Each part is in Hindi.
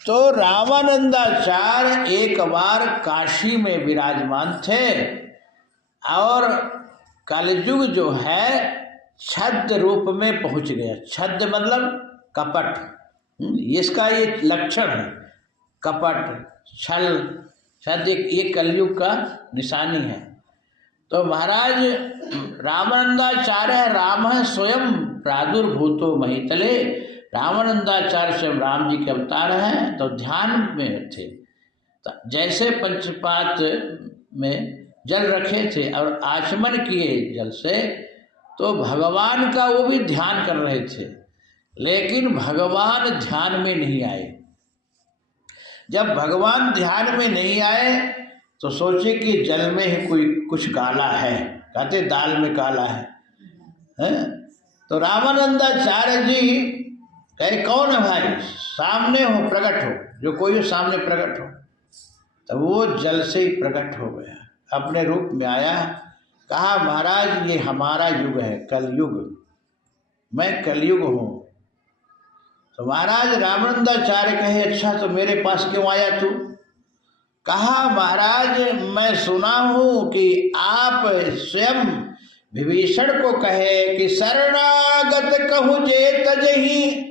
तो रामानंदाचार्य एक बार काशी में विराजमान थे और कलयुग जो है छद्म रूप में पहुंच गया। छद्म मतलब कपट, इसका ये लक्षण है, कपट, छल, छद्म ये कलयुग का निशानी है। तो महाराज रामानंदाचार्य राम है स्वयं प्रादुर्भूतो महितले, रामानंदाचार्य स्वयं राम जी के अवतार हैं। तो ध्यान में थे, तो जैसे पंचपात में जल रखे थे और आचमन किए जल से, तो भगवान का वो भी ध्यान कर रहे थे, लेकिन भगवान ध्यान में नहीं आए। जब भगवान ध्यान में नहीं आए तो सोचे कि जल में ही कोई कुछ काला है, कहते दाल में काला है? तो रामानंदाचार्य जी कहे कौन है भाई, सामने हो, प्रकट हो, जो कोई हो सामने प्रकट हो। तो वो जल से ही प्रकट हो गया, अपने रूप में आया। कहा महाराज ये हमारा युग है, कलयुग, मैं कलयुग हूँ। तो महाराज रामानंदाचार्य कहे अच्छा तो मेरे पास क्यों आया तू? कहा महाराज मैं सुना हूँ कि आप स्वयं विभीषण को कहे कि शरणागत कहूँ जे तजहि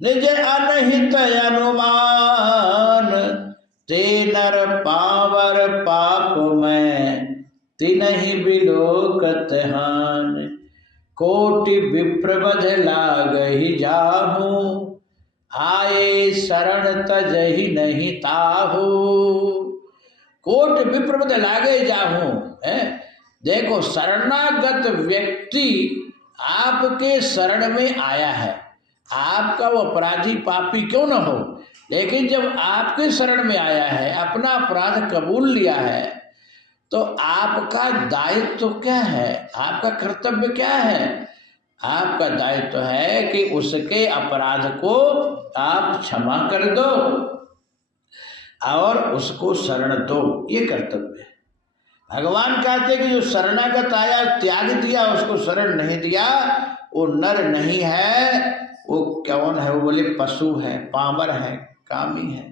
निज अनहित अनुमान, ते नर पावर पाप में तिनहि बिलोकत हान, कोटि विप्रबध लागहि जाहू, आए शरण तजहि नहीं ताहू। कोट विप्रबध लागे जाहू है। देखो शरणागत व्यक्ति आपके शरण में आया है, आपका वो अपराधी पापी क्यों न हो, लेकिन जब आपके शरण में आया है, अपना अपराध कबूल लिया है, तो आपका दायित्व तो क्या है, आपका कर्तव्य क्या है? आपका दायित्व है कि उसके अपराध को आप क्षमा कर दो और उसको शरण दो, ये कर्तव्य है। भगवान कहते कि जो शरणागत आया त्याग दिया, उसको शरण नहीं दिया, वो नर नहीं है, वो कौन है? वो बोले पशु है, पामर है, कामी है।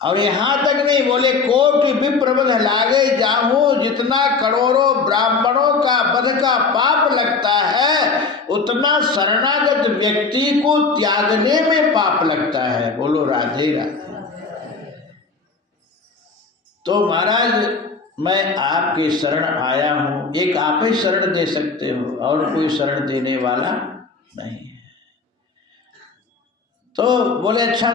और यहाँ तक नहीं बोले कोटि विप्रबध लागे जाहूं, जितना करोड़ों ब्राह्मणों का वध का पाप लगता है उतना शरणागत व्यक्ति को त्यागने में पाप लगता है। बोलो राधे राधे। तो महाराज मैं आपके शरण आया हूँ, एक आप ही शरण दे सकते हो और कोई शरण देने वाला नहीं है। तो बोले अच्छा